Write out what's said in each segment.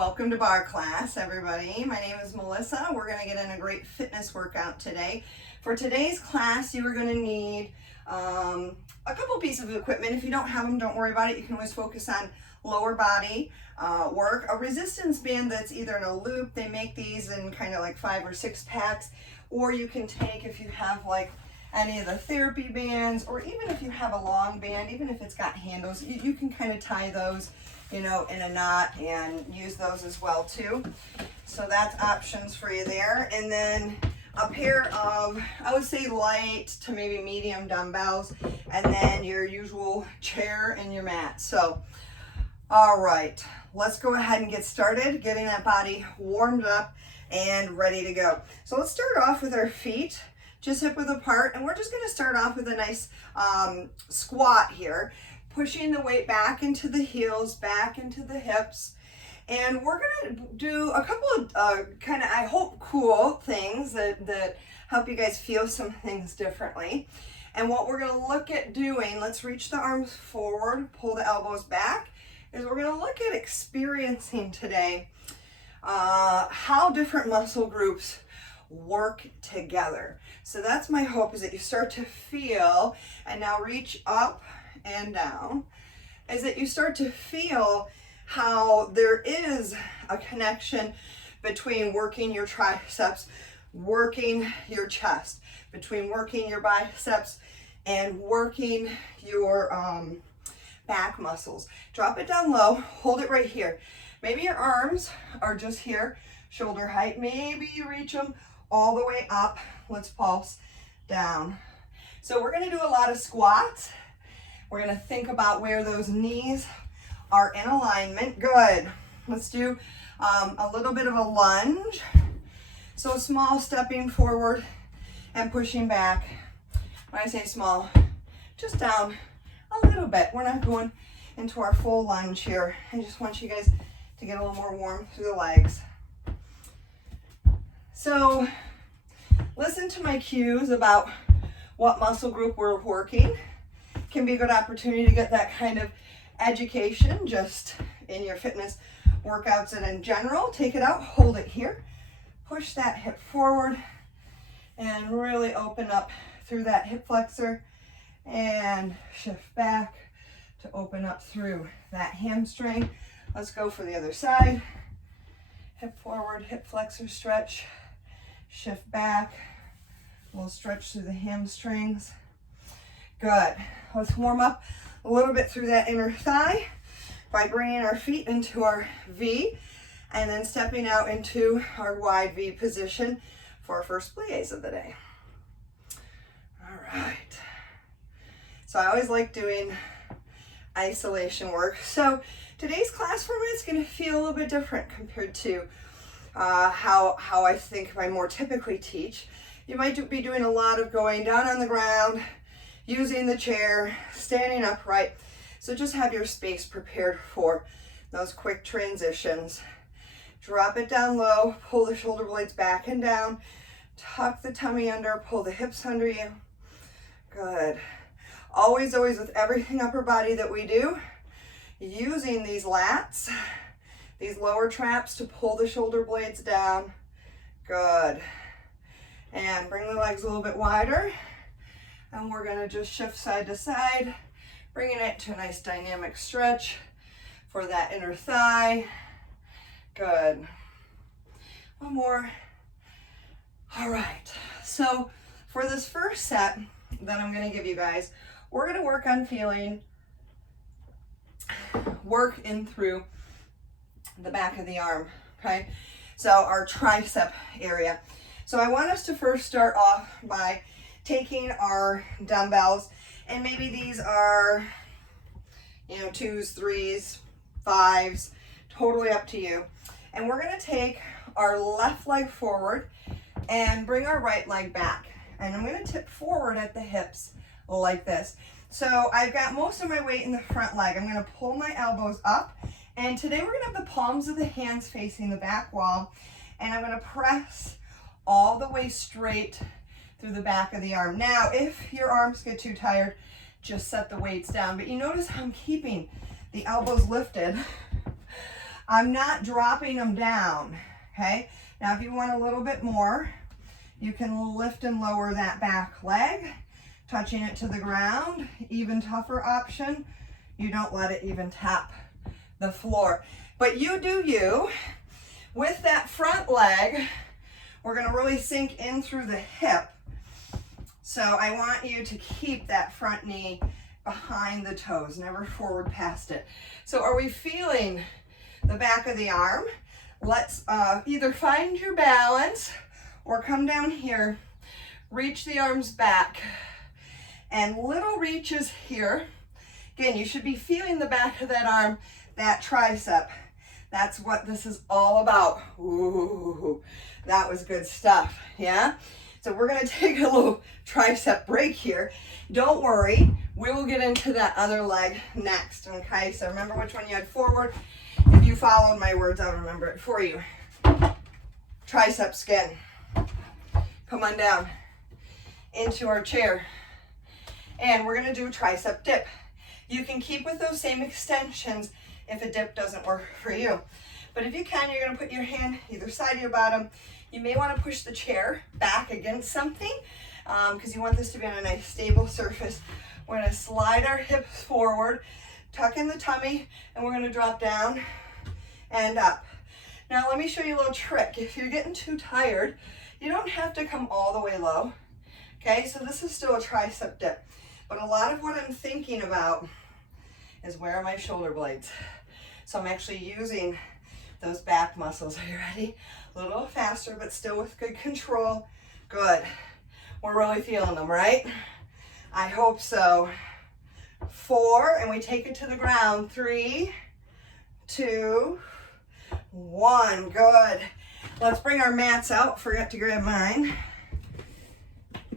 Welcome to Barre Class, everybody. My name is Melissa. We're going to get in a great fitness workout today. For today's class, you are going to need a couple pieces of equipment. If you don't have them, don't worry about it. You can always focus on lower body work. A resistance band that's either in a loop. They make these in kind of like 5 or 6 packs. Or you can take, if you have like any of the therapy bands, or even if you have a long band, even if it's got handles, you can kind of tie those, you know, in a knot and use those as well too. So that's options for you there. And then a pair of, I would say light to maybe medium dumbbells, and then your usual chair and your mat. So, all right, let's go ahead and get started, getting that body warmed up and ready to go. So let's start off with our feet just hip width apart, and we're just going to start off with a nice squat here, pushing the weight back into the heels, back into the hips. And we're going to do a couple of kind of, I hope, cool things that help you guys feel some things differently. And what we're going to look at doing, let's reach the arms forward, pull the elbows back, is we're going to look at experiencing today how different muscle groups work together. So that's my hope, is that you start to feel, and now reach up and down, is that you start to feel how there is a connection between working your triceps, working your chest, between working your biceps and working your back muscles. Drop it down low, hold it right here. Maybe your arms are just here, shoulder height. Maybe you reach them all the way up. Let's pulse down. So we're going to do a lot of squats. We're going to think about where those knees are in alignment. Good. Let's do a little bit of a lunge. So small, stepping forward and pushing back. When I say small, just down a little bit. We're not going into our full lunge here. I just want you guys to get a little more warm through the legs. So listen to my cues about what muscle group we're working. Can be a good opportunity to get that kind of education just in your fitness workouts and in general. Take it out, hold it here, push that hip forward and really open up through that hip flexor and shift back to open up through that hamstring. Let's go for the other side. Hip forward, hip flexor stretch, shift back. We'll stretch through the hamstrings. Good. Let's warm up a little bit through that inner thigh by bringing our feet into our V and then stepping out into our wide V position for our first plies of the day. All right. So I always like doing isolation work. So today's class format is going to feel a little bit different compared to how I think I more typically teach. You might be doing a lot of going down on the ground, using the chair, standing upright. So just have your space prepared for those quick transitions. Drop it down low, pull the shoulder blades back and down, tuck the tummy under, pull the hips under you. Good. Always with everything upper body that we do, using these lats, these lower traps to pull the shoulder blades down. Good. And bring the legs a little bit wider. And we're going to just shift side to side, bringing it to a nice dynamic stretch for that inner thigh. Good. One more. All right. So for this first set that I'm going to give you guys, we're going to work on feeling work in through the back of the arm. Okay. So our tricep area. So I want us to first start off by taking our dumbbells, and maybe these are, 2s, 3s, 5s, totally up to you. And we're going to take our left leg forward and bring our right leg back. And I'm going to tip forward at the hips like this. So I've got most of my weight in the front leg. I'm going to pull my elbows up. And today we're going to have the palms of the hands facing the back wall. And I'm going to press all the way straight through the back of the arm. Now, if your arms get too tired, just set the weights down. But you notice how I'm keeping the elbows lifted. I'm not dropping them down, okay? Now, if you want a little bit more, you can lift and lower that back leg, touching it to the ground. Even tougher option, you don't let it even tap the floor. But you do you. With that front leg, we're gonna really sink in through the hip. So I want you to keep that front knee behind the toes, never forward past it. So are we feeling the back of the arm? Let's either find your balance or come down here, reach the arms back, and little reaches here. Again, you should be feeling the back of that arm, that tricep. That's what this is all about. Ooh, that was good stuff, yeah? So we're gonna take a little tricep break here. Don't worry, we will get into that other leg next, okay? So remember which one you had forward. If you followed my words, I'll remember it for you. Tricep skin. Come on down into our chair. And we're gonna do a tricep dip. You can keep with those same extensions if a dip doesn't work for you. But if you can, you're gonna put your hand either side of your bottom. You may wanna push the chair back against something because you want this to be on a nice stable surface. We're gonna slide our hips forward, tuck in the tummy, and we're gonna drop down and up. Now let me show you a little trick. If you're getting too tired, you don't have to come all the way low. Okay, so this is still a tricep dip. But a lot of what I'm thinking about is where are my shoulder blades? So I'm actually using those back muscles. Are you ready? A little faster, but still with good control. Good. We're really feeling them, right? I hope so. 4, and we take it to the ground. 3, 2, 1. Good. Let's bring our mats out. Forgot to grab mine.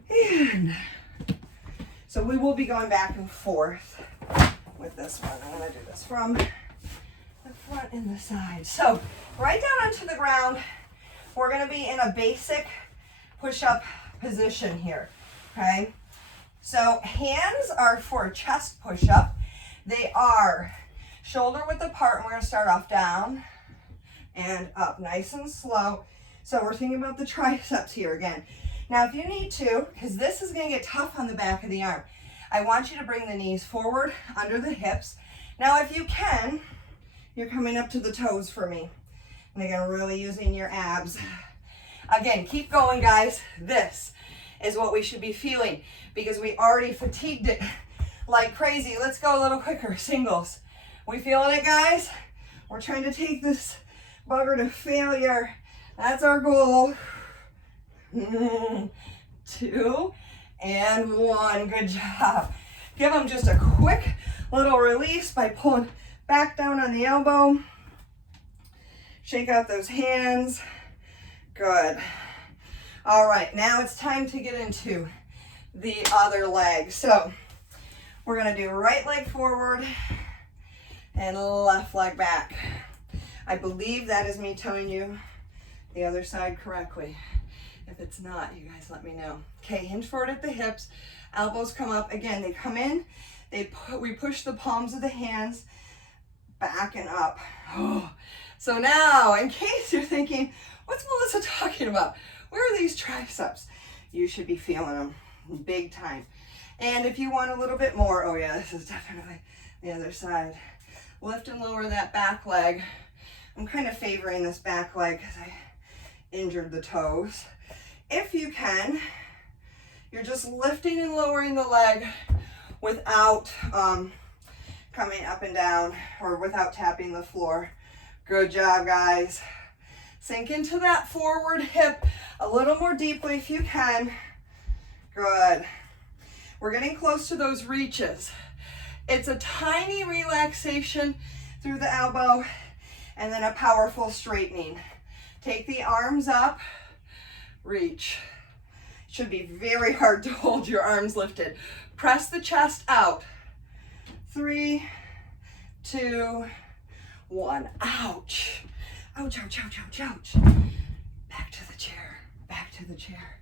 And so we will be going back and forth with this one. I'm going to do this from the front and the side. So right down onto the ground, we're going to be in a basic push-up position here, okay? So hands are for a chest push-up. They are shoulder width apart, and we're going to start off down and up, nice and slow. So we're thinking about the triceps here again. Now, if you need to, because this is going to get tough on the back of the arm, I want you to bring the knees forward under the hips. Now, if you can, you're coming up to the toes for me. And again, really using your abs. Again, keep going, guys. This is what we should be feeling because we already fatigued it like crazy. Let's go a little quicker. Singles. We feeling it, guys? We're trying to take this bugger to failure. That's our goal. 2 and 1. Good job. Give them just a quick little release by pulling back down on the elbow. Shake out those hands. Good. All right, now it's time to get into the other leg. So we're going to do right leg forward and left leg back. I believe that is me telling you the other side correctly. If it's not, you guys let me know. Okay, hinge forward at the hips, elbows come up. Again, they come in, we push the palms of the hands back and up. Oh. So now, in case you're thinking, what's Melissa talking about? Where are these triceps? You should be feeling them big time. And if you want a little bit more, oh yeah, this is definitely the other side. Lift and lower that back leg. I'm kind of favoring this back leg because I injured the toes. If you can, you're just lifting and lowering the leg without coming up and down or without tapping the floor. Good job, guys. Sink into that forward hip a little more deeply if you can. Good. We're getting close to those reaches. It's a tiny relaxation through the elbow and then a powerful straightening. Take the arms up, reach. It should be very hard to hold your arms lifted. Press the chest out. 3, 2, 1. Ouch. Ouch, ouch, ouch, ouch, ouch. Back to the chair, back to the chair.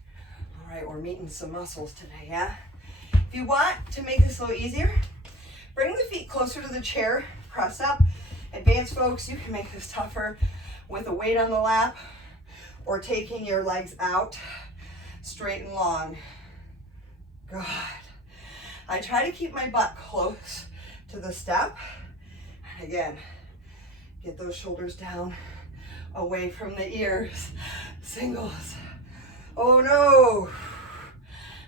All right, we're meeting some muscles today, yeah? If you want to make this a little easier, bring the feet closer to the chair, press up, Advanced folks, you can make this tougher with a weight on the lap or taking your legs out straight and long. Good. I try to keep my butt close to the step. Again, get those shoulders down, away from the ears. Singles. Oh no.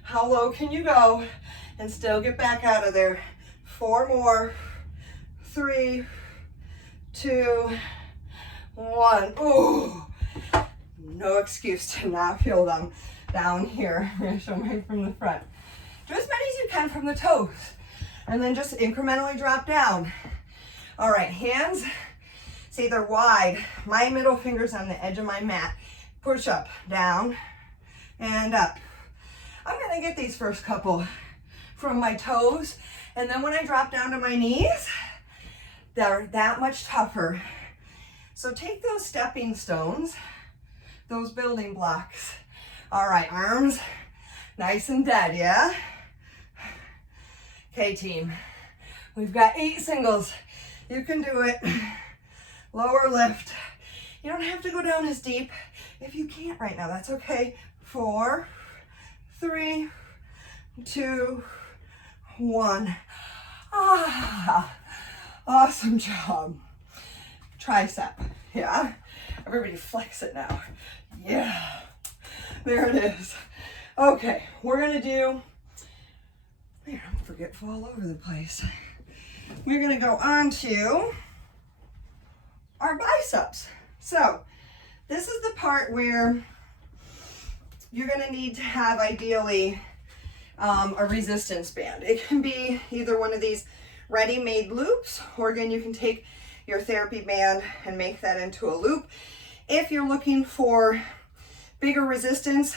How low can you go and still get back out of there? 4 more. 3, 2, 1. Ooh. No excuse to not feel them down here. I'm going to show them right from the front. Do as many as you can from the toes, and then just incrementally drop down. All right, hands, say they're wide. My middle finger's on the edge of my mat. Push up, down, and up. I'm gonna get these first couple from my toes, and then when I drop down to my knees, they're that much tougher. So take those stepping stones, those building blocks. All right, arms nice and dead, yeah? Okay, team, we've got 8 singles. You can do it. Lower lift. You don't have to go down as deep. If you can't right now, that's okay. 4, 3, 2, 1. Ah, awesome job. Tricep, yeah? Everybody flex it now. Yeah, there it is. Okay, we're gonna do, man, I'm forgetful all over the place. We're gonna go on to our biceps. So this is the part where you're gonna need to have ideally a resistance band. It can be either one of these ready-made loops, or again, you can take your therapy band and make that into a loop. If you're looking for bigger resistance,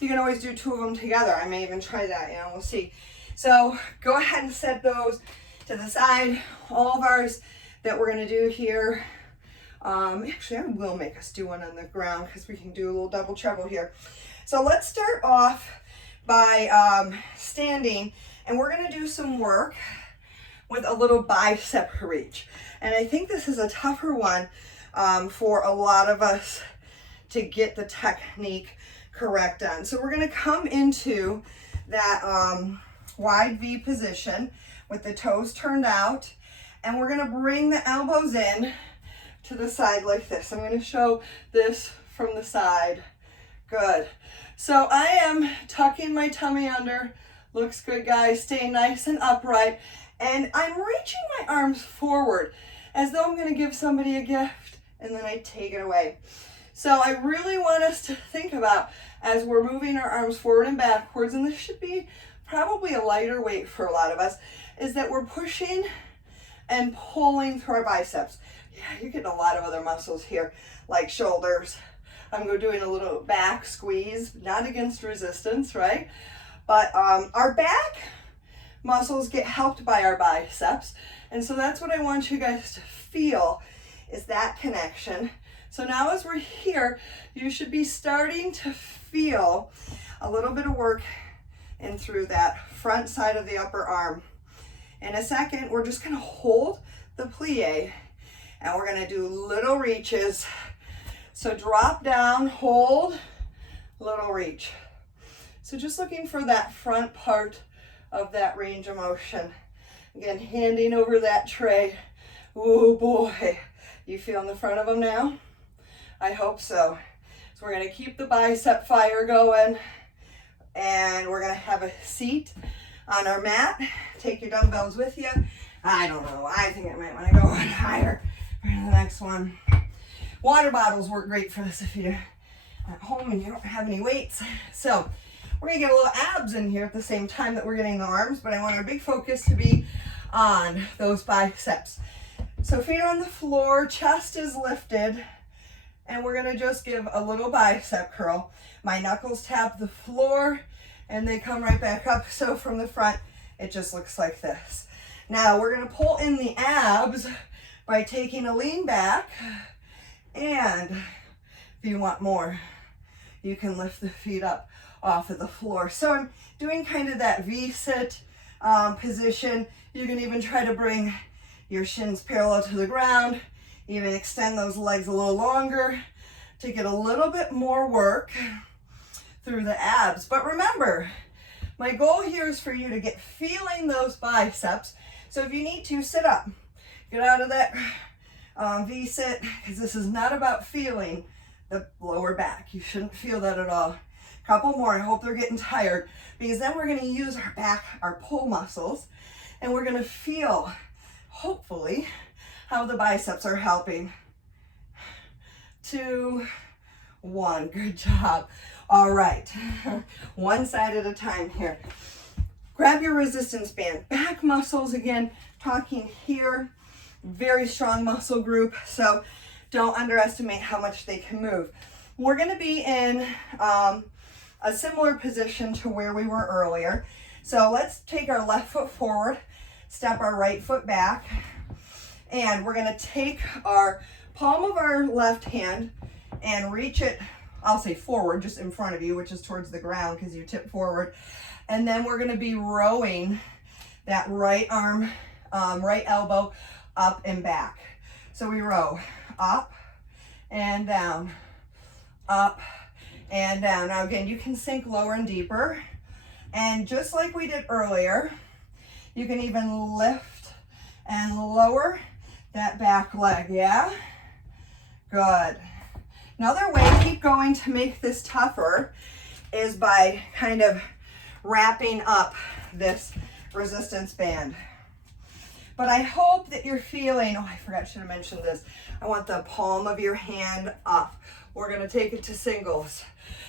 you can always do 2 of them together. I may even try that, you know, we'll see. So go ahead and set those to the side. All of ours that we're gonna do here, actually I will make us do one on the ground because we can do a little double treble here. So let's start off by standing, and we're gonna do some work with a little bicep reach. And I think this is a tougher one for a lot of us to get the technique correct on. So we're gonna come into that wide V position with the toes turned out, and we're gonna bring the elbows in to the side like this. I'm gonna show this from the side. Good. So I am tucking my tummy under. Looks good, guys. Stay nice and upright. And I'm reaching my arms forward as though I'm gonna give somebody a gift, and then I take it away. So I really want us to think about, as we're moving our arms forward and backwards, and this should be probably a lighter weight for a lot of us, is that we're pushing and pulling through our biceps. Yeah, you're getting a lot of other muscles here, like shoulders. I'm doing a little back squeeze, not against resistance, right? But our back muscles get helped by our biceps. And so that's what I want you guys to feel, is that connection. So now as we're here, you should be starting to feel a little bit of work in through that front side of the upper arm. In a second, we're just gonna hold the plie, and we're gonna do little reaches. So drop down, hold, little reach. So just looking for that front part of that range of motion. Again, handing over that tray. Oh boy, you feeling the front of them now? I hope so. So we're gonna keep the bicep fire going, and we're gonna have a seat on our mat. Take your dumbbells with you. I don't know, I think I might wanna go on higher for the next one. Water bottles work great for this if you're at home and you don't have any weights. So we're gonna get a little abs in here at the same time that we're getting the arms, but I want our big focus to be on those biceps. So feet are on the floor, chest is lifted, and we're gonna just give a little bicep curl. My knuckles tap the floor and they come right back up. So from the front, it just looks like this. Now we're gonna pull in the abs by taking a lean back, and if you want more, you can lift the feet up off of the floor. So I'm doing kind of that V-sit position. You can even try to bring your shins parallel to the ground. Even extend those legs a little longer to get a little bit more work through the abs. But remember, my goal here is for you to get feeling those biceps. So if you need to, sit up. Get out of that V-sit, because this is not about feeling the lower back. You shouldn't feel that at all. Couple more. I hope they're getting tired, because then we're going to use our back, our pull muscles, and we're going to feel, hopefully, how the biceps are helping. 2, 1. Good job. All right. One side at a time here. Grab your resistance band. Back muscles again, talking here. Very strong muscle group, so don't underestimate how much they can move. We're going to be in a similar position to where we were earlier. So let's take our left foot forward, step our right foot back, and we're going to take our palm of our left hand and reach it, I'll say forward, just in front of you, which is towards the ground because you tip forward. And then we're going to be rowing that right arm, right elbow up and back. So we row up and down, up and down. Now again, you can sink lower and deeper. And just like we did earlier, you can even lift and lower that back leg, yeah? Good. Another way, keep going, to make this tougher is by kind of wrapping up this resistance band. But I hope that you're feeling, oh, I forgot, should have mentioned this. I want the palm of your hand up. We're gonna take it to singles.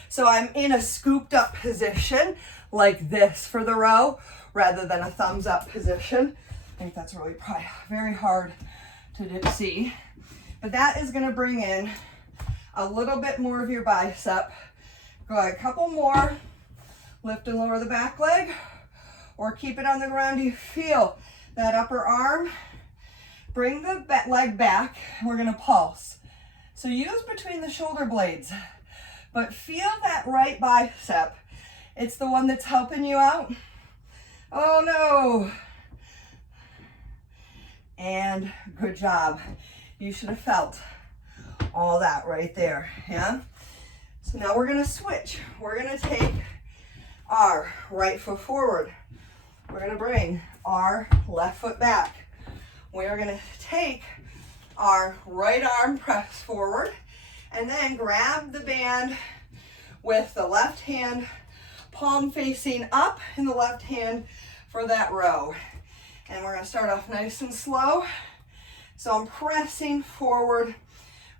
So I'm in a scooped up position like this for the row, rather than a thumbs up position. I think that's really probably very hard to see. But that is gonna bring in a little bit more of your bicep. Go a couple more. Lift and lower the back leg, or keep it on the ground. You feel that upper arm. Bring the leg back, and we're gonna pulse. So use between the shoulder blades, but feel that right bicep. It's the one that's helping you out. Oh no. And good job. You should have felt all that right there, yeah? So now we're gonna switch. We're gonna take our right foot forward. We're gonna bring our left foot back. We're gonna take our right arm, press forward, and then grab the band with the left hand, palm facing up in the left hand for that row. And we're gonna start off nice and slow. So I'm pressing forward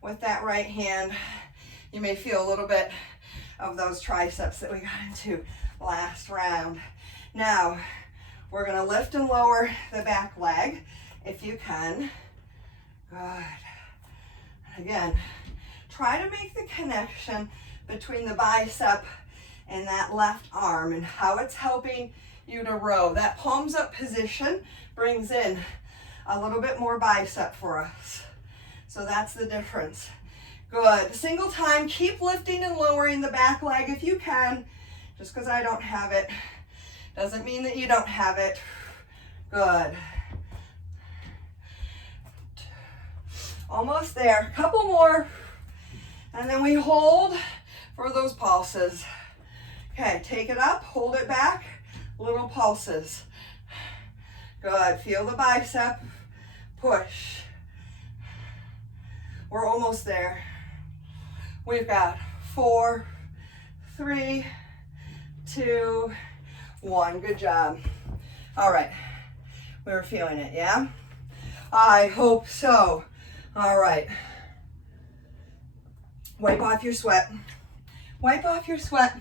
with that right hand. You may feel a little bit of those triceps that we got into last round. Now, we're gonna lift and lower the back leg if you can. Good. Again, try to make the connection between the bicep and that left arm and how it's helping you to row. That palms up position brings in a little bit more bicep for us. So that's the difference. Good. Single time, keep lifting and lowering the back leg if you can. Just because I don't have it doesn't mean that you don't have it. Good. Almost there. Couple more. And then we hold for those pulses. Okay, take it up, hold it back, little pulses. Good. Feel the bicep. Push. We're almost there. We've got 4, 3, 2, 1. Good job. All right. We were feeling it, yeah? I hope so. All right. Wipe off your sweat. Wipe off your sweat.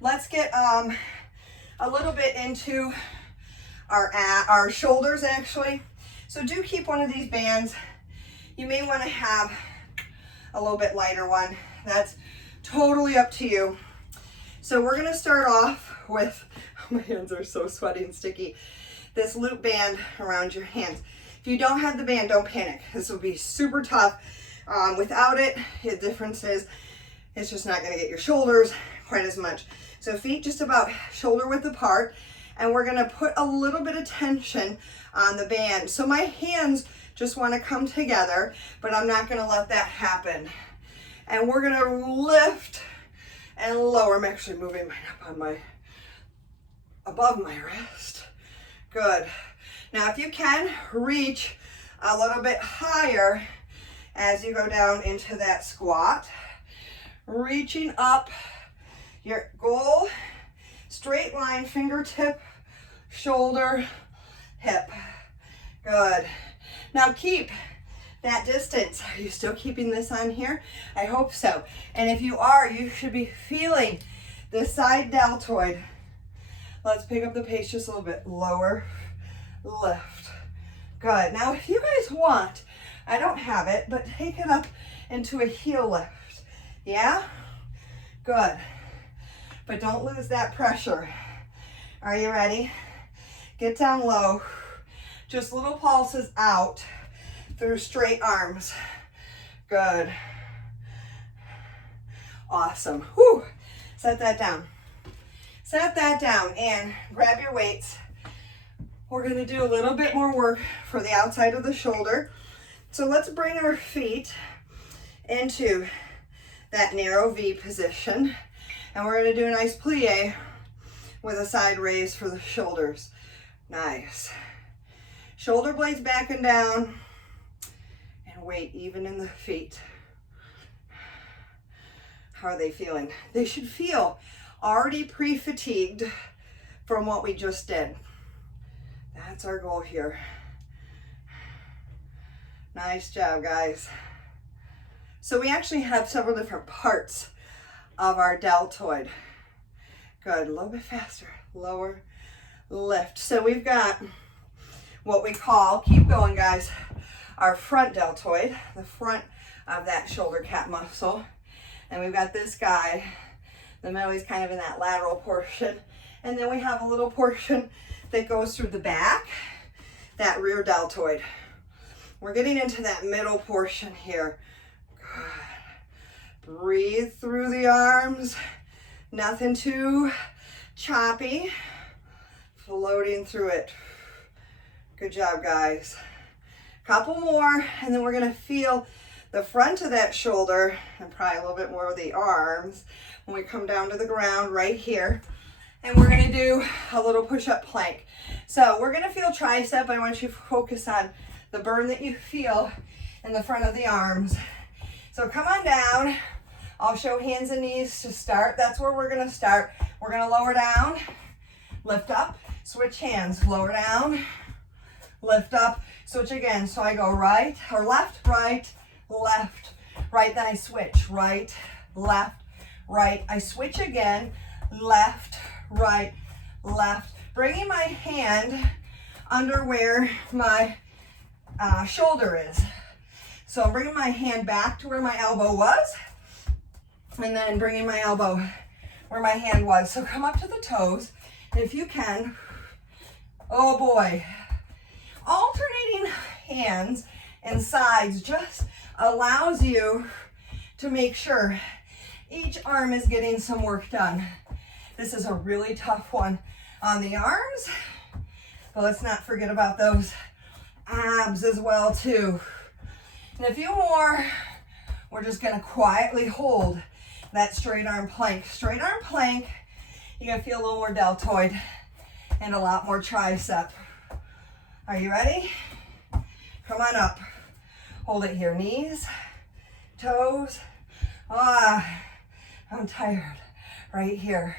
Let's get a little bit into our shoulders, actually. So do keep one of these bands. You may want to have a little bit lighter one. That's totally up to you. So we're going to start off with, my hands are so sweaty and sticky, this loop band around your hands. If you don't have the band, don't panic. This will be super tough. Without it, the difference is it's just not going to get your shoulders quite as much. So feet just about shoulder width apart, and we're going to put a little bit of tension on the band. So my hands just want to come together, but I'm not going to let that happen. And we're going to lift and lower. I'm actually moving mine up on my, above my wrist. Good. Now if you can, reach a little bit higher as you go down into that squat. Reaching up, your goal, straight line, fingertip, shoulder, hip. Good. Now keep that distance. Are you still keeping this on here? I hope so. And if you are, you should be feeling the side deltoid. Let's pick up the pace just a little bit. Lower, lift. Good. Now if you guys want, I don't have it, but take it up into a heel lift. Yeah? Good. But don't lose that pressure. Are you ready? Get down low. Just little pulses out through straight arms. Good. Awesome. Whew. Set that down. Set that down and grab your weights. We're going to do a little bit more work for the outside of the shoulder. So let's bring our feet into that narrow V position. And we're going to do a nice plie with a side raise for the shoulders. Nice. Shoulder blades back and down, and weight even in the feet. How are they feeling? They should feel already pre-fatigued from what we just did. That's our goal here. Nice job, guys. So we actually have several different parts of our deltoid. Good, a little bit faster. Lower, lift. So we've got what we call, keep going guys, our front deltoid, the front of that shoulder cap muscle. And we've got this guy, the middle, he's kind of in that lateral portion. And then we have a little portion that goes through the back, that rear deltoid. We're getting into that middle portion here. Good. Breathe through the arms, nothing too choppy, floating through it. Good job, guys. Couple more, and then we're gonna feel the front of that shoulder and probably a little bit more of the arms when we come down to the ground right here. And we're gonna do a little push-up plank. So we're gonna feel tricep. I want you to focus on the burn that you feel in the front of the arms. So come on down. I'll show hands and knees to start. That's where we're gonna start. We're gonna lower down, lift up, switch hands, lower down, lift up, switch again. So I go right or left, right, then I switch, right, left, right. I switch again, left, right, left. Bringing my hand under where my shoulder is. So I'm bringing my hand back to where my elbow was, and then bringing my elbow where my hand was. So come up to the toes, and if you can, oh boy, alternating hands and sides just allows you to make sure each arm is getting some work done. This is a really tough one on the arms, but let's not forget about those abs as well too. And a few more, we're just gonna quietly hold that straight arm plank. Straight arm plank, you're gonna feel a little more deltoid and a lot more tricep. Are you ready? Come on up. Hold it here, knees, toes. Ah, I'm tired. Right here.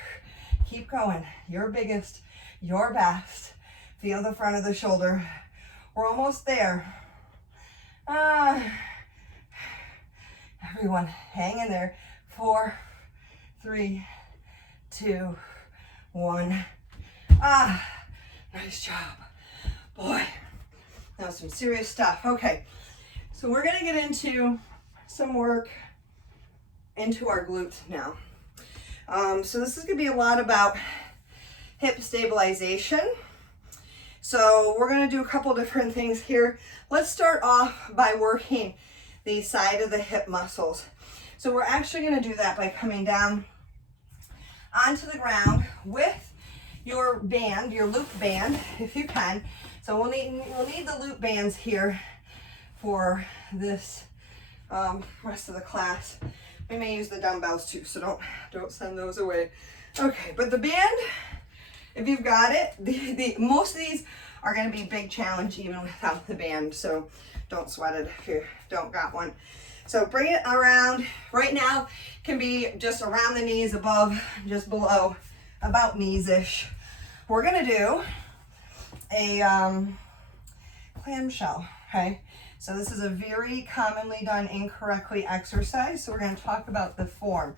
Keep going. Your biggest, your best. Feel the front of the shoulder. We're almost there. Everyone, hang in there. 4, 3, 2, 1. Nice job. Boy, that was some serious stuff. Okay, so we're gonna get into some work into our glutes now. So this is gonna be a lot about hip stabilization. So we're gonna do a couple different things here. Let's start off by working the side of the hip muscles. So we're actually gonna do that by coming down onto the ground with your band, your loop band, if you can. So we'll need the loop bands here for this rest of the class. We may use the dumbbells too, so don't send those away. Okay, but the band, if you've got it, most of these are going to be big challenge even without the band, so don't sweat it if you don't got one. So bring it around. Right now can be just around the knees, above, just below, about knees-ish. We're going to do a clamshell, okay? So this is a very commonly done incorrectly exercise, so we're going to talk about the form.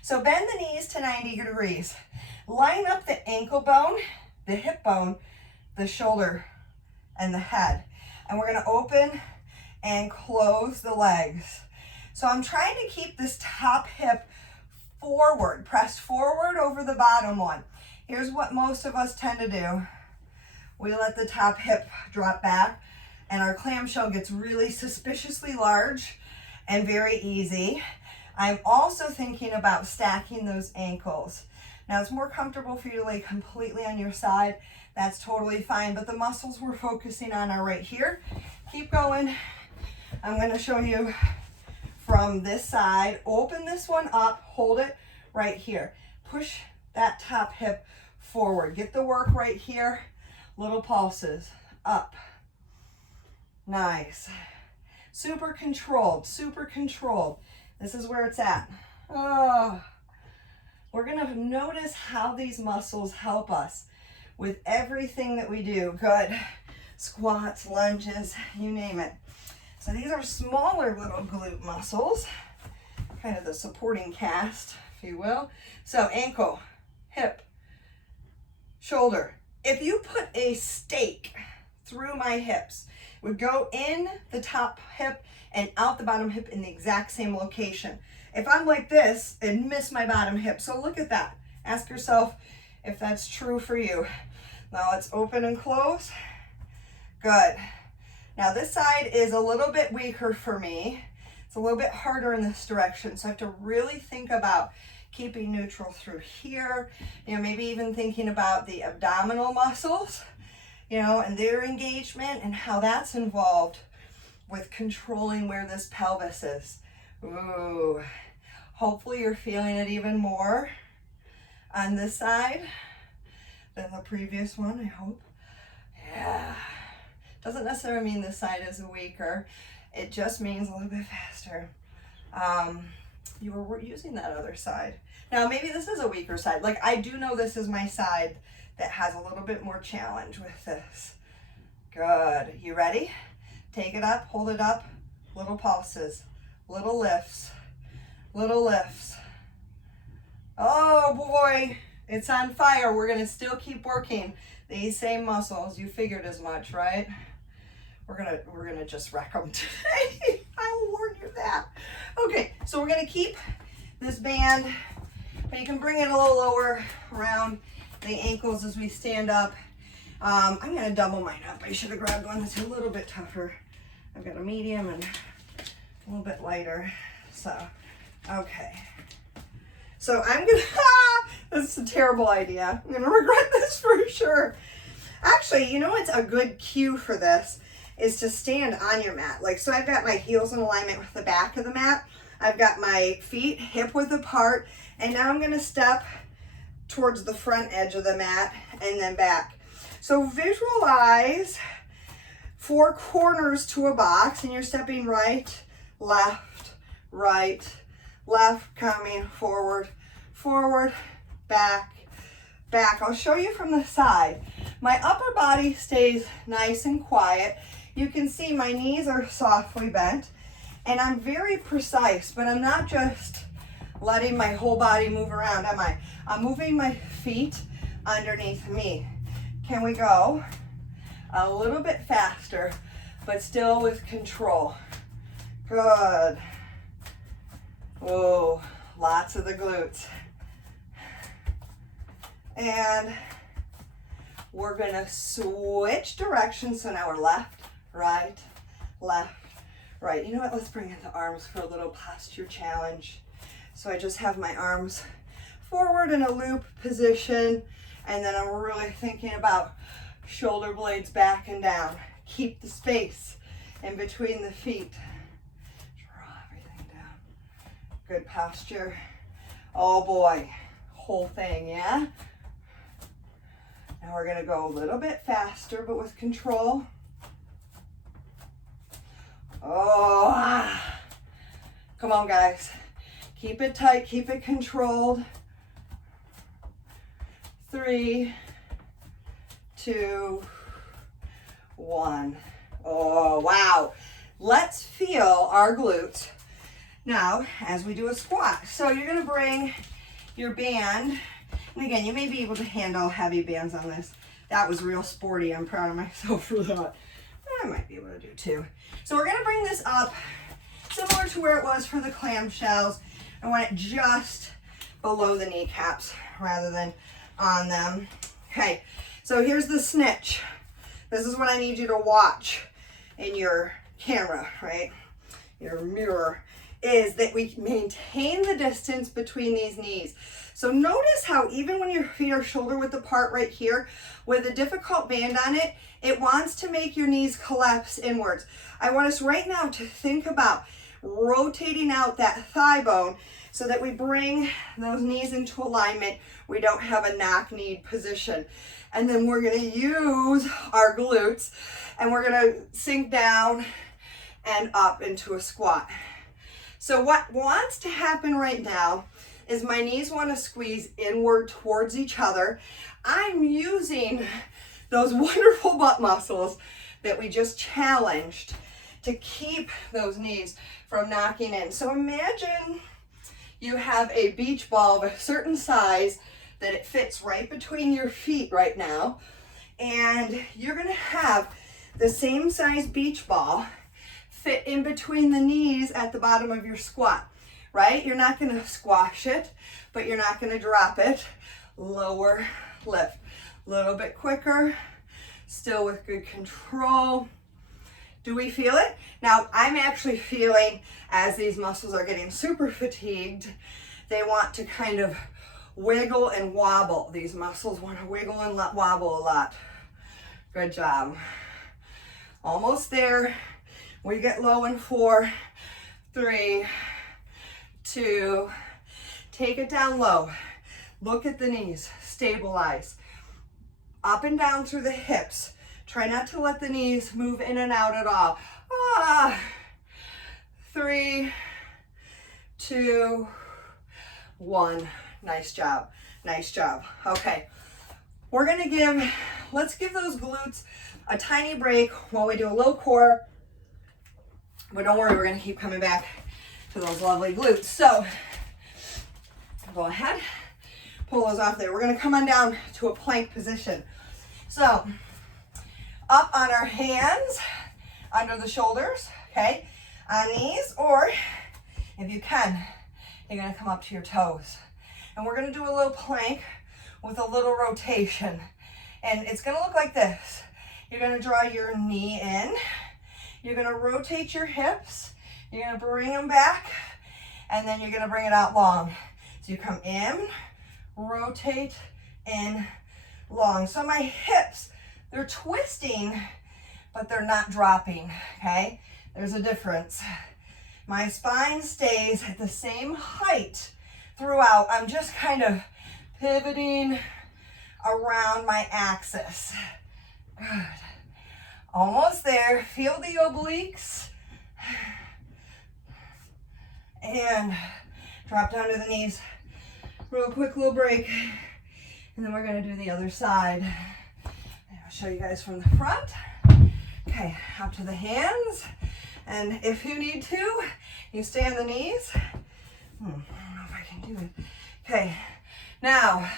So bend the knees to 90 degrees. Line up the ankle bone, the hip bone, the shoulder, and the head. And we're going to open and close the legs. So I'm trying to keep this top hip forward, pressed forward over the bottom one. Here's what most of us tend to do. We let the top hip drop back, and our clamshell gets really suspiciously large and very easy. I'm also thinking about stacking those ankles. Now it's more comfortable for you to lay completely on your side. That's totally fine, but the muscles we're focusing on are right here. Keep going. I'm going to show you from this side. Open this one up, hold it right here. Push that top hip forward. Get the work right here. Little pulses, up. Nice. Super controlled, super controlled. This is where it's at. Oh. We're gonna notice how these muscles help us with everything that we do. Good. Squats, lunges, you name it. So these are smaller little glute muscles, kind of the supporting cast, if you will. So ankle, hip, shoulder. If you put a stake through my hips, it would go in the top hip and out the bottom hip in the exact same location. If I'm like this, it'd miss my bottom hip. So look at that. Ask yourself if that's true for you. Now let's open and close. Good. Now this side is a little bit weaker for me. It's a little bit harder in this direction. So I have to really think about keeping neutral through here. You know, maybe even thinking about the abdominal muscles, you know, and their engagement and how that's involved with controlling where this pelvis is. Ooh. Hopefully you're feeling it even more on this side than the previous one, I hope. Yeah. Doesn't necessarily mean this side is weaker. It just means a little bit faster. You were using that other side. Now maybe this is a weaker side. Like I do know this is my side that has a little bit more challenge with this. Good. You ready? Take it up, hold it up. Little pulses, little lifts, little lifts. Oh boy, it's on fire. We're gonna still keep working these same muscles. You figured as much, right? We're gonna just wreck them today. I will warn you that. Okay, so we're gonna keep this band, but you can bring it a little lower around the ankles as we stand up. I'm gonna double mine up. I should have grabbed one that's a little bit tougher. I've got a medium and a little bit lighter. So, okay. So I'm gonna, this is a terrible idea. I'm gonna regret this for sure. Actually, you know what's a good cue for this is to stand on your mat. Like, so I've got my heels in alignment with the back of the mat. I've got my feet hip width apart, and now I'm gonna step towards the front edge of the mat and then back. So visualize 4 corners to a box, and you're stepping right, left, coming forward, forward, back, back. I'll show you from the side. My upper body stays nice and quiet. You can see my knees are softly bent, and I'm very precise, but I'm not just letting my whole body move around, am I? I'm moving my feet underneath me. Can we go a little bit faster, but still with control? Good. Oh, lots of the glutes. And we're gonna switch directions. So now we're left, right, left, right. You know what, let's bring in the arms for a little posture challenge. So I just have my arms forward in a loop position, and then I'm really thinking about Shoulder blades back and down. Keep the space in between the feet. Draw everything down. Good posture. Oh boy, whole thing, yeah? Now we're gonna go a little bit faster, but with control. Oh, come on guys. Keep it tight, keep it controlled. 3, 2, 1. Oh, wow. Let's feel our glutes now as we do a squat. So you're gonna bring your band, and again, you may be able to handle heavy bands on this. That was real sporty. I'm proud of myself for that. I might be able to do too. So we're gonna bring this up similar to where it was for the clamshells. I want it just below the kneecaps rather than on them. Okay, so here's the snitch. This is what I need you to watch in your camera, right? Your mirror, is that we maintain the distance between these knees. So notice how even when your feet are shoulder width apart right here, with a difficult band on it, it wants to make your knees collapse inwards. I want us right now to think about rotating out that thigh bone so that we bring those knees into alignment. We don't have a knock-knee position. And then we're gonna use our glutes and we're gonna sink down and up into a squat. So what wants to happen right now is my knees want to squeeze inward towards each other. I'm using those wonderful butt muscles that we just challenged to keep those knees from knocking in. So imagine you have a beach ball of a certain size that it fits right between your feet right now, and you're gonna have the same size beach ball fit in between the knees at the bottom of your squat, right? You're not gonna squash it, but you're not gonna drop it. Lower lift, a little bit quicker, still with good control. Do we feel it? Now, I'm actually feeling as these muscles are getting super fatigued, they want to kind of wiggle and wobble. These muscles want to wiggle and wobble a lot. Good job. Almost there. We get low in 4, 3, 2, take it down low. Look at the knees, stabilize. Up and down through the hips. Try not to let the knees move in and out at all. 3, 2, 1. Nice job, nice job. Okay, let's give those glutes a tiny break while we do a low core. But don't worry, we're gonna keep coming back to those lovely glutes. So go ahead, pull those off there. We're gonna come on down to a plank position. So up on our hands, under the shoulders, okay? On knees, or if you can, you're gonna come up to your toes. And we're gonna do a little plank with a little rotation. And it's gonna look like this. You're gonna draw your knee in. You're gonna rotate your hips. You're gonna bring them back, and then you're gonna bring it out long. So you come in, rotate, in, long. So my hips, they're twisting, but they're not dropping, okay? There's a difference. My spine stays at the same height throughout. I'm just kind of pivoting around my axis. Good. Almost there. Feel the obliques. And drop down to the knees. Real quick little break. And then we're going to do the other side. And I'll show you guys from the front. Okay, up to the hands. And if you need to, you stay on the knees. I don't know if I can do it. Okay, now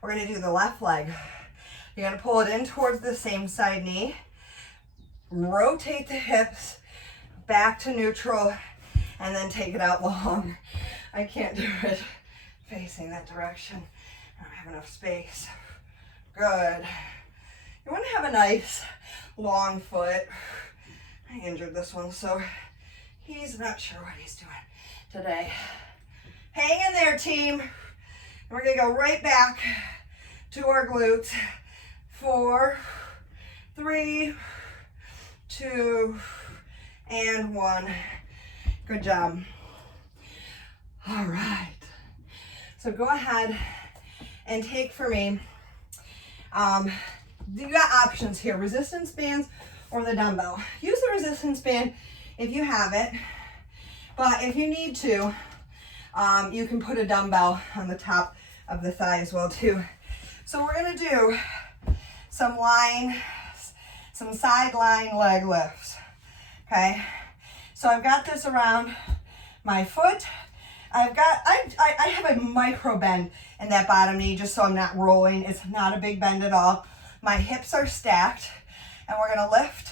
we're going to do the left leg. You're going to pull it in towards the same side knee. Rotate the hips back to neutral, and then take it out long. I can't do it facing that direction. I don't have enough space. Good. You want to have a nice long foot. I injured this one, so he's not sure what he's doing today. Hang in there, team. And we're going to go right back to our glutes. 4, 3, 2, and 1. Good job. All right. So go ahead and take for me, you got options here, resistance bands or the dumbbell. Use the resistance band if you have it, but if you need to, you can put a dumbbell on the top of the thigh as well too. So we're gonna do some sideline leg lifts, okay? So I've got this around my foot. I have a micro bend in that bottom knee just so I'm not rolling. It's not a big bend at all. My hips are stacked and we're gonna lift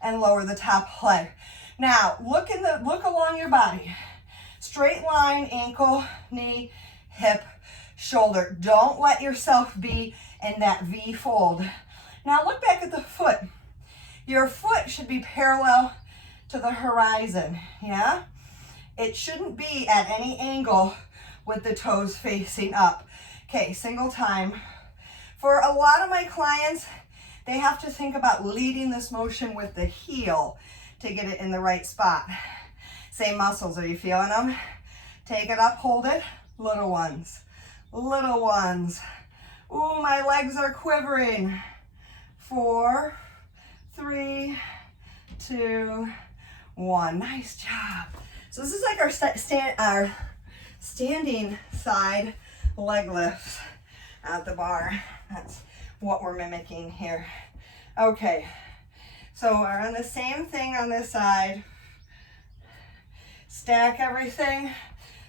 and lower the top leg. Now, look along your body. Straight line, ankle, knee, hip, shoulder. Don't let yourself be in that V fold. Now look back at the foot. Your foot should be parallel to the horizon, yeah? It shouldn't be at any angle with the toes facing up. Okay, single time. For a lot of my clients, they have to think about leading this motion with the heel to get it in the right spot. Same muscles, are you feeling them? Take it up, hold it. Little ones, little ones. Ooh, my legs are quivering. 4, 3, 2, 1. Nice job. So this is like our standing side leg lifts at the bar. That's what we're mimicking here. Okay, so we're on the same thing on this side. Stack everything,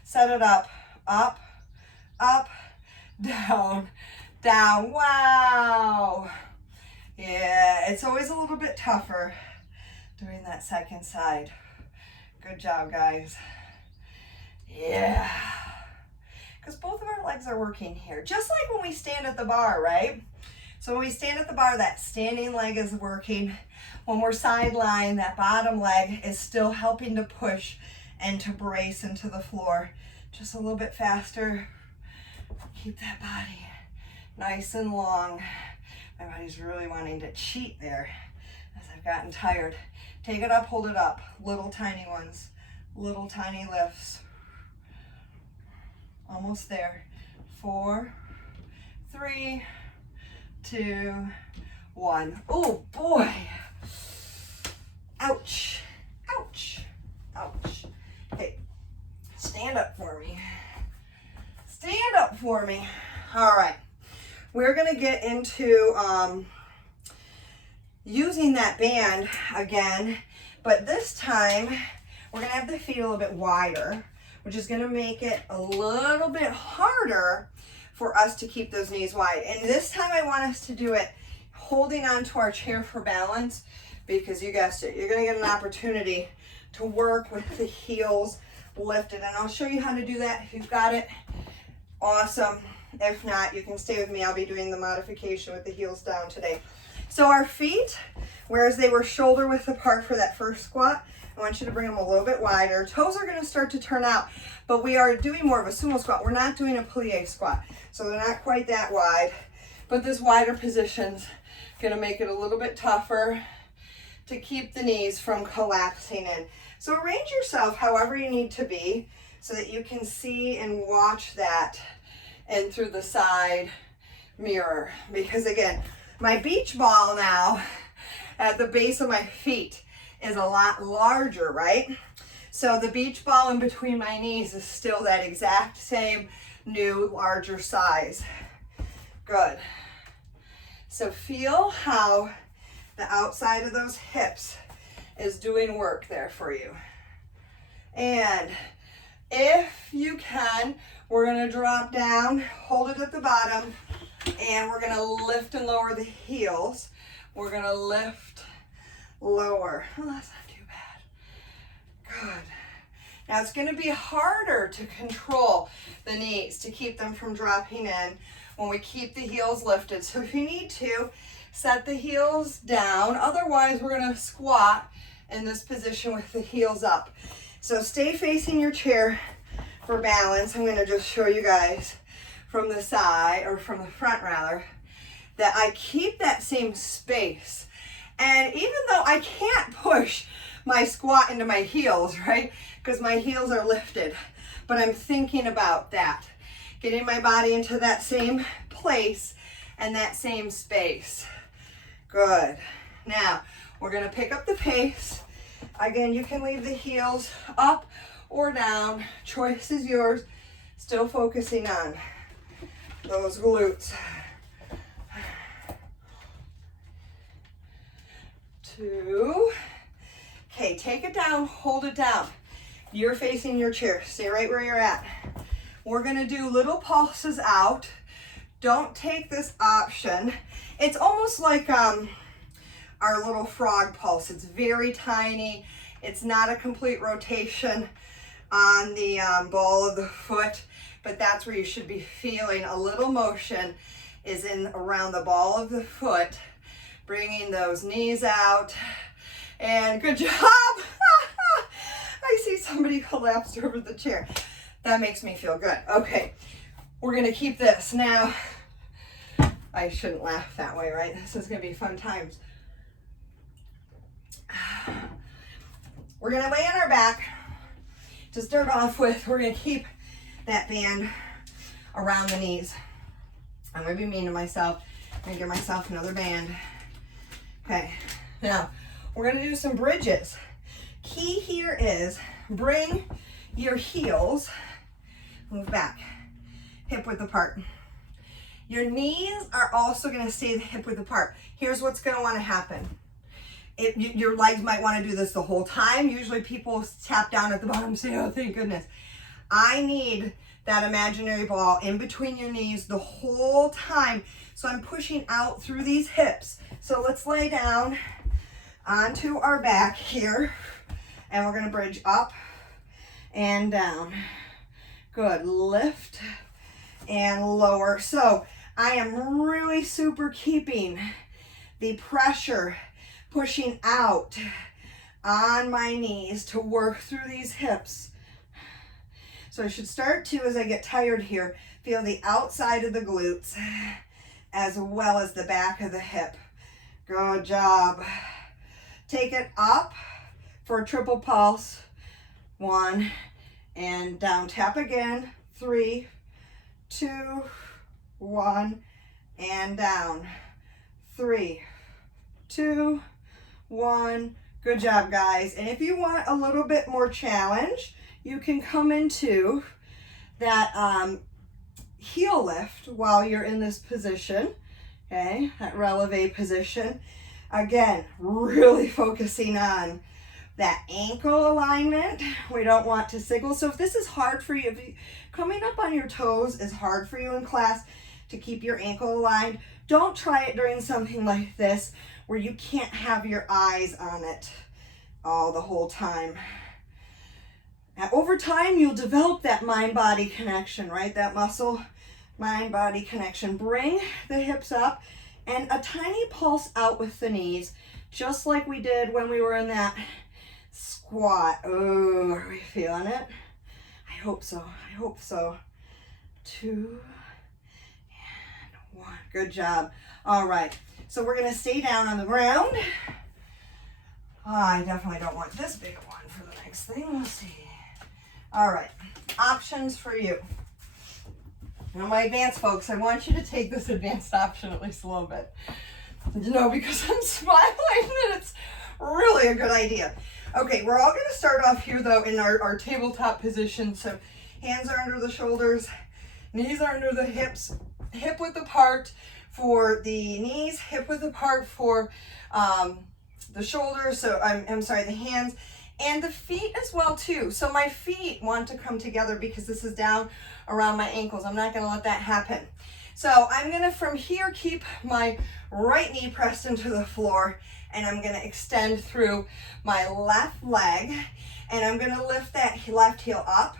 set it up, up, up, down, down. Wow. Yeah, it's always a little bit tougher doing that second side. Good job, guys. Yeah. Because both of our legs are working here. Just like when we stand at the bar, right? So when we stand at the bar, that standing leg is working. When we're sideline, that bottom leg is still helping to push and to brace into the floor. Just a little bit faster. Keep that body nice and long. My body's really wanting to cheat there as I've gotten tired. Take it up, hold it up. Little tiny ones, little tiny lifts. Almost there. 4, 3, 2, 1. Oh boy. Ouch, ouch, ouch. Okay, stand up for me. Stand up for me. All right, we're gonna get into using that band again, but this time we're gonna have the feet a little bit wider, which is gonna make it a little bit harder for us to keep those knees wide. And this time I want us to do it holding on to our chair for balance, because you guessed it, you're gonna get an opportunity to work with the heels lifted. And I'll show you how to do that. If you've got it, awesome. If not, you can stay with me. I'll be doing the modification with the heels down today. So our feet, whereas they were shoulder width apart for that first squat, I want you to bring them a little bit wider. Toes are gonna start to turn out, but we are doing more of a sumo squat. We're not doing a plie squat, so they're not quite that wide, but this wider position's gonna make it a little bit tougher to keep the knees from collapsing in. So arrange yourself however you need to be so that you can see and watch that and through the side mirror. Because again, my beach ball now at the base of my feet is a lot larger, right? So the beach ball in between my knees is still that exact same new larger size. Good. So feel how the outside of those hips is doing work there for you. And if you can, we're gonna drop down, hold it at the bottom, and we're gonna lift and lower the heels. We're gonna lift, lower. Oh, that's not too bad. Good. Now it's gonna be harder to control the knees, to keep them from dropping in when we keep the heels lifted. So if you need to, set the heels down. Otherwise, we're gonna squat in this position with the heels up. So stay facing your chair for balance. I'm gonna just show you guys from the side, or from the front rather, that I keep that same space And even though I can't push my squat into my heels, right? Because my heels are lifted, but I'm thinking about that. Getting my body into that same place and that same space. Good. Now, we're gonna pick up the pace. Again, you can leave the heels up or down. Choice is yours. Still focusing on those glutes. 2. Okay, take it down, hold it down. You're facing your chair. Stay right where you're at. We're gonna do little pulses out. Don't take this option. It's almost like our little frog pulse. It's very tiny. It's not a complete rotation on the ball of the foot, but that's where you should be feeling a little motion is in around the ball of the foot, bringing those knees out. And good job. I see somebody collapsed over the chair. That makes me feel good. Okay, we're gonna keep this. Now, I shouldn't laugh that way, right? This is gonna be fun times. We're gonna lay on our back. To start off with, we're gonna keep that band around the knees. I'm gonna be mean to myself. I'm gonna give myself another band. Okay, now we're gonna do some bridges. Key here is bring your heels, move back, hip width apart. Your knees are also gonna stay hip width apart. Here's what's gonna wanna happen. Your legs might wanna do this the whole time. Usually people tap down at the bottom and say, oh, thank goodness. I need that imaginary ball in between your knees the whole time. So I'm pushing out through these hips. So let's lay down onto our back here. And we're gonna bridge up and down. Good, lift and lower. So I am really super keeping the pressure, pushing out on my knees to work through these hips. So I should start to, as I get tired here, feel the outside of the glutes as well as the back of the hip. Good job. Take it up for a triple pulse. 1 and down. Tap again. 3, 2, 1 and down. 3, 2, 1. Good job, guys. And if you want a little bit more challenge, you can come into that heel lift while you're in this position. Okay, that releve position. Again, really focusing on that ankle alignment. We don't want to siggle. So if this is hard for you, if coming up on your toes is hard for you in class to keep your ankle aligned, don't try it during something like this where you can't have your eyes on it all the whole time. Now, over time, you'll develop that mind-body connection, right? That muscle mind-body connection. Bring the hips up and a tiny pulse out with the knees, just like we did when we were in that squat. Oh, are we feeling it? I hope so. I hope so. 2 and 1. Good job. All right. So we're going to stay down on the ground. Oh, I definitely don't want this big one for the next thing. Let's see. All right. Options for you. Now, my advanced folks, I want you to take this advanced option at least a little bit. You know, because I'm smiling and it's really a good idea. Okay, we're all going to start off here, though, in our tabletop position. So hands are under the shoulders, knees are under the hips, hip width apart for the knees, hip width apart for the shoulders. So I'm sorry, the hands and the feet as well, too. So my feet want to come together because this is down around my ankles. I'm not going to let that happen. So I'm going to, from here, keep my right knee pressed into the floor, and I'm going to extend through my left leg, and I'm going to lift that left heel up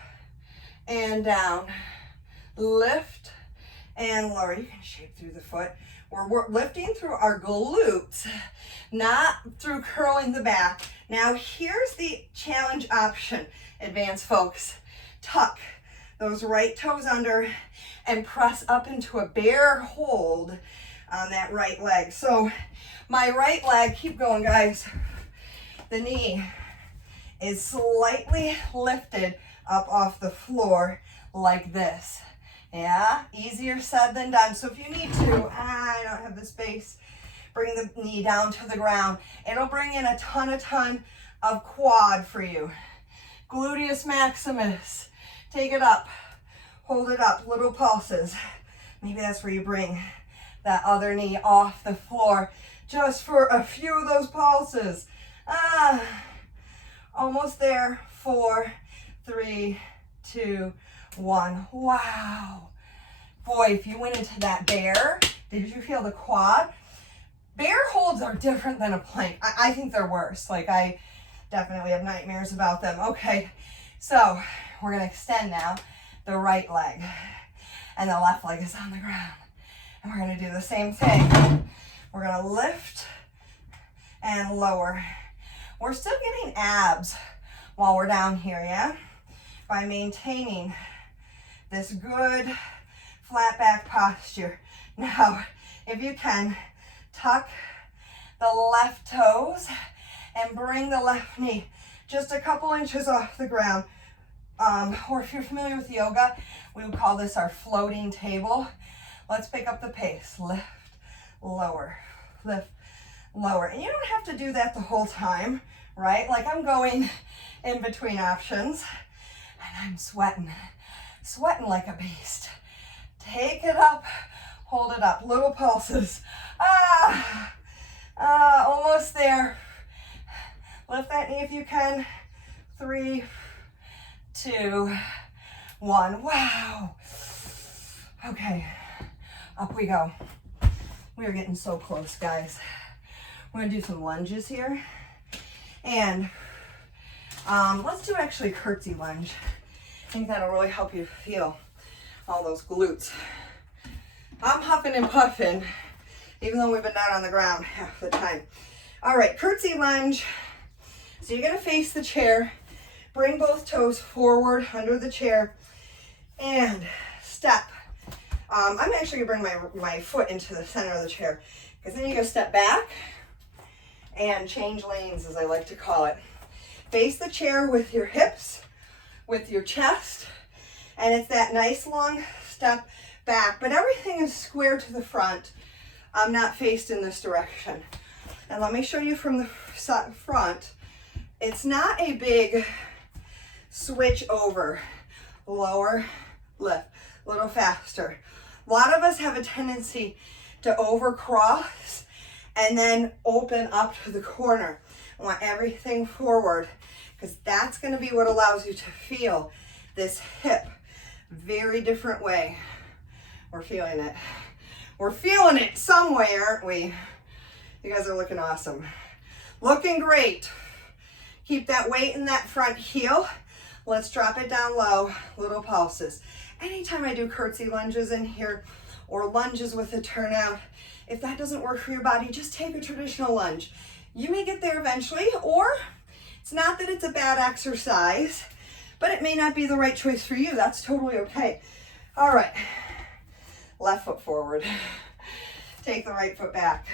and down. Lift and lower. You can shape through the foot. We're lifting through our glutes, not through curling the back. Now here's the challenge option, advanced folks. Tuck those right toes under and press up into a bear hold on that right leg. So my right leg, keep going guys, the knee is slightly lifted up off the floor like this. Yeah, easier said than done. So if you need to, I don't have the space, bring the knee down to the ground. It'll bring in a ton of quad for you. Gluteus maximus. Take it up, hold it up, little pulses. Maybe that's where you bring that other knee off the floor just for a few of those pulses. Almost there. 4, 3, 2, 1. Wow. Boy, if you went into that bear, did you feel the quad? Bear holds are different than a plank. I think they're worse. Like, I definitely have nightmares about them. Okay, so we're gonna extend now the right leg, and the left leg is on the ground. And we're gonna do the same thing. We're gonna lift and lower. We're still getting abs while we're down here, yeah? By maintaining this good flat back posture. Now, if you can, tuck the left toes and bring the left knee just a couple inches off the ground. Or if you're familiar with yoga, we would call this our floating table. Let's pick up the pace. Lift, lower, lift, lower. And you don't have to do that the whole time, right? Like I'm going in between options and I'm sweating like a beast. Take it up, hold it up, little pulses. Almost there. Lift that knee if you can. 3, 2, 1. Wow. Okay, up we go. We are getting so close, guys. We're gonna do some lunges here. And let's do actually curtsy lunge. I think that'll really help you feel all those glutes. I'm huffing and puffing, even though we've been down on the ground half the time. All right, curtsy lunge. So you're gonna face the chair, bring both toes forward under the chair, and step. I'm actually gonna bring my foot into the center of the chair, because then you're gonna step back and change lanes, as I like to call it. Face the chair with your hips, with your chest, and it's that nice long step back, but everything is square to the front. I'm not faced in this direction. And let me show you from the front. It's not a big switch over. Lower, lift, a little faster. A lot of us have a tendency to overcross and then open up to the corner. I want everything forward, because that's going to be what allows you to feel this hip. Very different way. We're feeling it. We're feeling it some way, aren't we? You guys are looking awesome. Looking great. Keep that weight in that front heel. Let's drop it down low, little pulses. Anytime I do curtsy lunges in here, or lunges with a turnout, if that doesn't work for your body, just take a traditional lunge. You may get there eventually, or it's not that it's a bad exercise, but it may not be the right choice for you. That's totally okay. All right, left foot forward. Take the right foot back.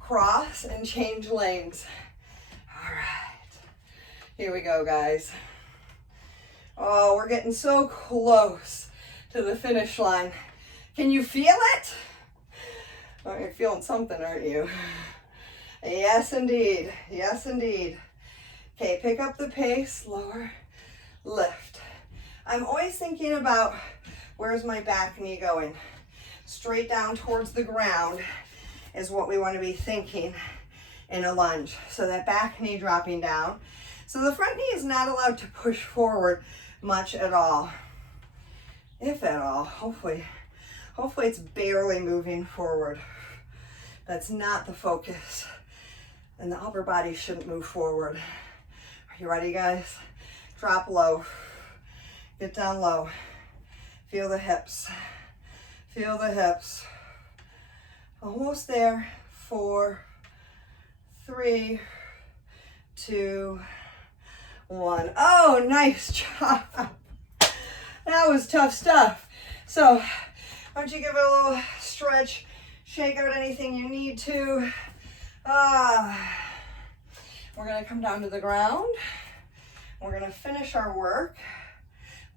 Cross and change lanes. All right, here we go, guys. Oh, we're getting so close to the finish line. Can you feel it? Oh, you're feeling something, aren't you? Yes, indeed. Yes, indeed. Okay, pick up the pace, lower, lift. I'm always thinking about, where's my back knee going? Straight down towards the ground is what we want to be thinking in a lunge. So that back knee dropping down. So the front knee is not allowed to push forward much at all, if at all. Hopefully it's barely moving forward. That's not the focus. And the upper body shouldn't move forward. Are you ready, guys? Drop low. Get down low. Feel the hips. Feel the hips. Almost there. 4, 3, 2, 1. Oh, nice job. That was tough stuff. So why don't you give it a little stretch, Shake out anything you need to. We're gonna come down to the ground. We're gonna finish our work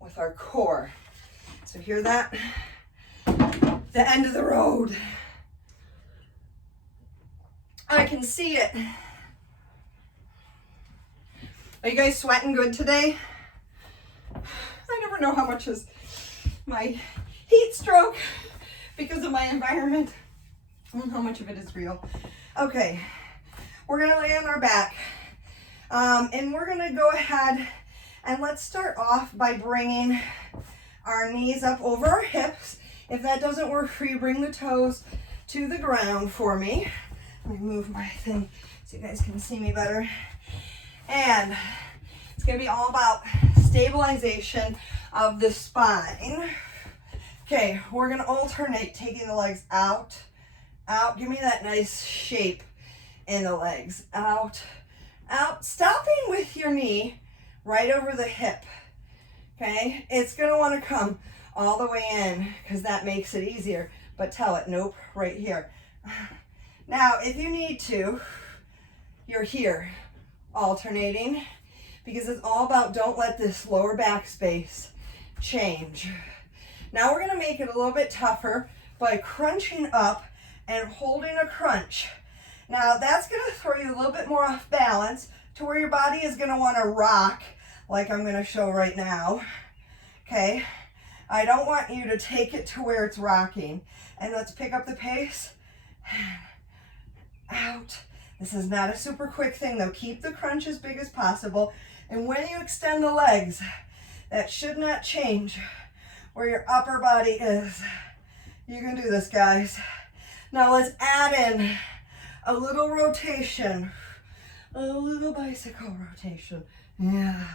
with our core. So hear that? The end of the road. I can see it. Are you guys sweating good today? I never know how much is my heat stroke because of my environment and how much of it is real. Okay, we're gonna lay on our back and we're gonna go ahead and let's start off by bringing our knees up over our hips. If that doesn't work for you, bring the toes to the ground for me. Let me move my thing so you guys can see me better. And it's gonna be all about stabilization of the spine. Okay, we're gonna alternate taking the legs out, out. Give me that nice shape in the legs. Out, out. Stopping with your knee right over the hip. Okay, it's gonna wanna come all the way in because that makes it easier. But tell it, nope, right here. Now, if you need to, you're here, alternating, because it's all about don't let this lower back space change. Now we're gonna make it a little bit tougher by crunching up and holding a crunch. Now that's gonna throw you a little bit more off balance to where your body is gonna wanna rock like I'm gonna show right now, okay? I don't want you to take it to where it's rocking. And let's pick up the pace. Out. This is not a super quick thing though. Keep the crunch as big as possible. And when you extend the legs, that should not change where your upper body is. You can do this, guys. Now let's add in a little rotation, a little bicycle rotation. Yeah,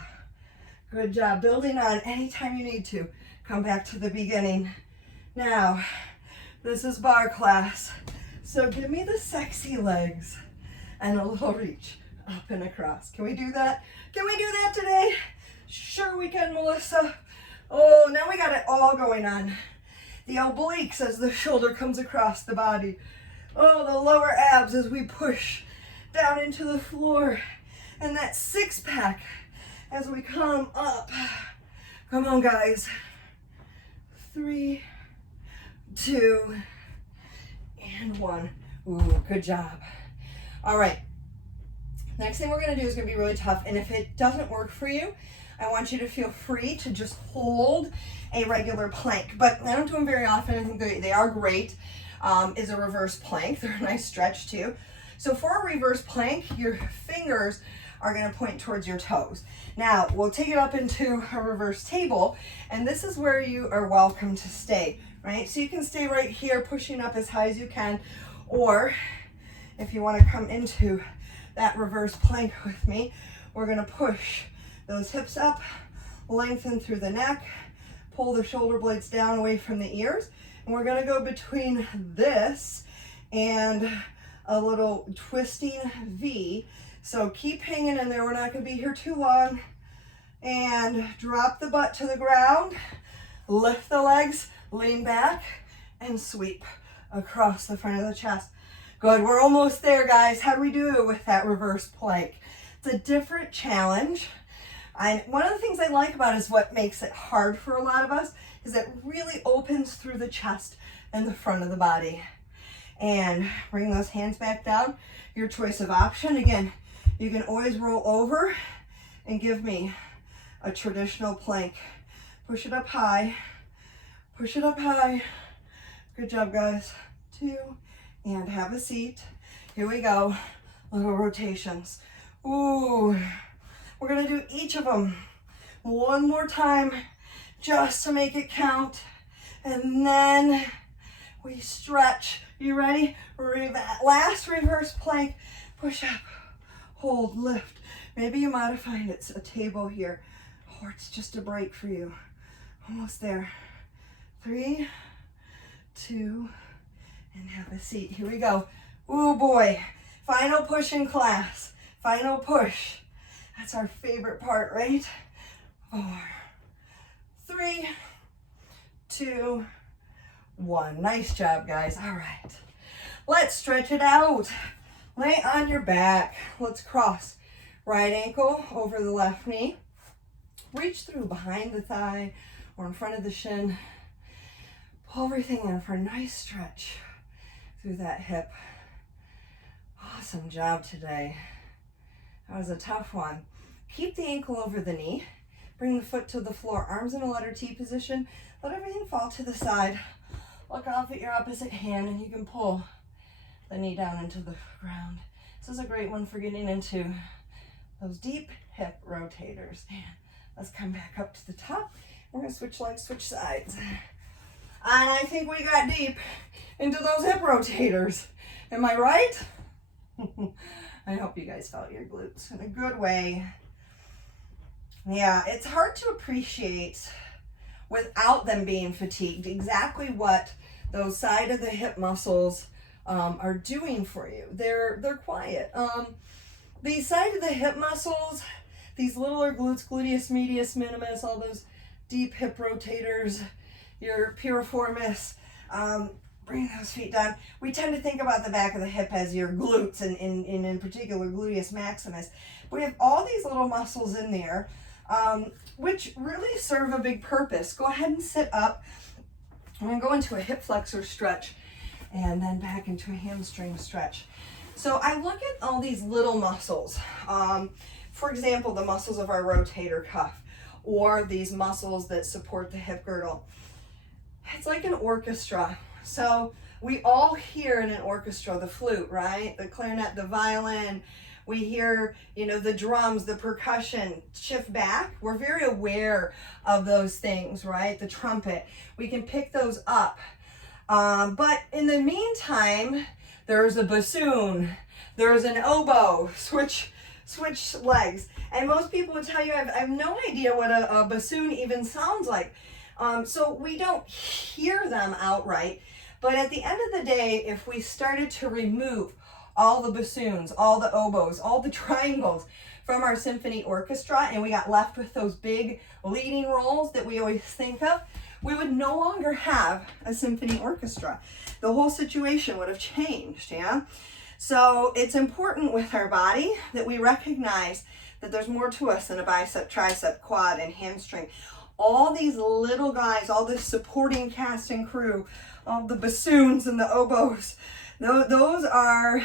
good job. Building on anytime you need to. Come back to the beginning. Now, this is barre class. So give me the sexy legs and a little reach up and across. Can we do that? Can we do that today? Sure we can, Melissa. Oh, now we got it all going on. The obliques as the shoulder comes across the body. Oh, the lower abs as we push down into the floor. And that six pack as we come up. Come on, guys. 3, 2, and 1. Ooh, good job. All right. Next thing we're gonna do is gonna be really tough. And if it doesn't work for you, I want you to feel free to just hold a regular plank. But I don't do them very often. I think they are great. Is a reverse plank. They're a nice stretch too. So for a reverse plank, your fingers are gonna point towards your toes. Now, we'll take it up into a reverse table, and this is where you are welcome to stay, right? So you can stay right here, pushing up as high as you can, or if you wanna come into that reverse plank with me, we're gonna push those hips up, lengthen through the neck, pull the shoulder blades down away from the ears, and we're gonna go between this and a little twisting V. So keep hanging in there. We're not gonna be here too long. And drop the butt to the ground, lift the legs, lean back, and sweep across the front of the chest. Good, we're almost there, guys. How do we do with that reverse plank? It's a different challenge. One of the things I like about it is what makes it hard for a lot of us is it really opens through the chest and the front of the body. And bring those hands back down. Your choice of option. Again, you can always roll over and give me a traditional plank. Push it up high. Push it up high. Good job, guys. 2, and have a seat. Here we go. Little rotations. Ooh. We're gonna do each of them one more time just to make it count. And then we stretch. You ready? Last reverse plank. Push up, hold, lift. Maybe you might find it's a table here, or it's just a break for you. Almost there. 3, 2, and have a seat. Here we go. Ooh boy, final push in class. Final push. That's our favorite part, right? 4, 3, 2, 1. Nice job, guys. All right. Let's stretch it out. Lay on your back. Let's cross right ankle over the left knee. Reach through behind the thigh or in front of the shin. Pull everything in for a nice stretch through that hip. Awesome job today. That was a tough one. Keep the ankle over the knee. Bring the foot to the floor. Arms in a letter T position. Let everything fall to the side. Look off at your opposite hand and you can pull the knee down into the ground. This is a great one for getting into those deep hip rotators. And let's come back up to the top. We're going to switch legs, switch sides. And I think we got deep into those hip rotators. Am I right? I hope you guys felt your glutes in a good way. Yeah, it's hard to appreciate without them being fatigued exactly what those side of the hip muscles are doing for you. They're quiet. The side of the hip muscles, these littler glutes, gluteus medius, minimus, all those deep hip rotators, your piriformis, bring those feet down. We tend to think about the back of the hip as your glutes, and in particular gluteus maximus. We have all these little muscles in there, which really serve a big purpose. Go ahead and sit up. I'm going to go into a hip flexor stretch and then back into a hamstring stretch. So I look at all these little muscles. For example, the muscles of our rotator cuff, or these muscles that support the hip girdle. It's like an orchestra. So we all hear in an orchestra the flute, right? The clarinet, the violin. We hear, the drums, the percussion shift back. We're very aware of those things, right? The trumpet. We can pick those up. But in the meantime, there's a bassoon. There's an oboe. Switch legs. And most people would tell you, I have no idea what a bassoon even sounds like. So we don't hear them outright. But at the end of the day, if we started to remove all the bassoons, all the oboes, all the triangles from our symphony orchestra, and we got left with those big leading roles that we always think of, we would no longer have a symphony orchestra. The whole situation would have changed, yeah? So it's important with our body that we recognize that there's more to us than a bicep, tricep, quad, and hamstring. All these little guys, all this supporting cast and crew, all the bassoons and the oboes, those are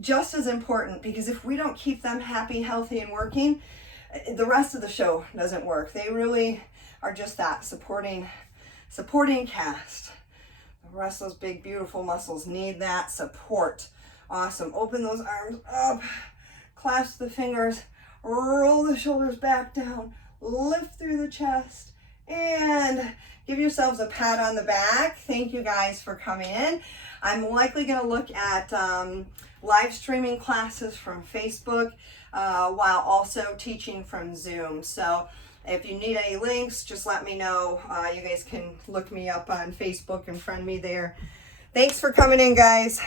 just as important, because if we don't keep them happy, healthy, and working, the rest of the show doesn't work. They really are just that, supporting cast. The rest of those big, beautiful muscles need that support. Awesome. Open those arms up, clasp the fingers, roll the shoulders back down, lift through the chest, and give yourselves a pat on the back. Thank you guys for coming in. I'm likely going to look at live streaming classes from Facebook while also teaching from Zoom. So if you need any links, just let me know. You guys can look me up on Facebook and friend me there. Thanks for coming in, guys.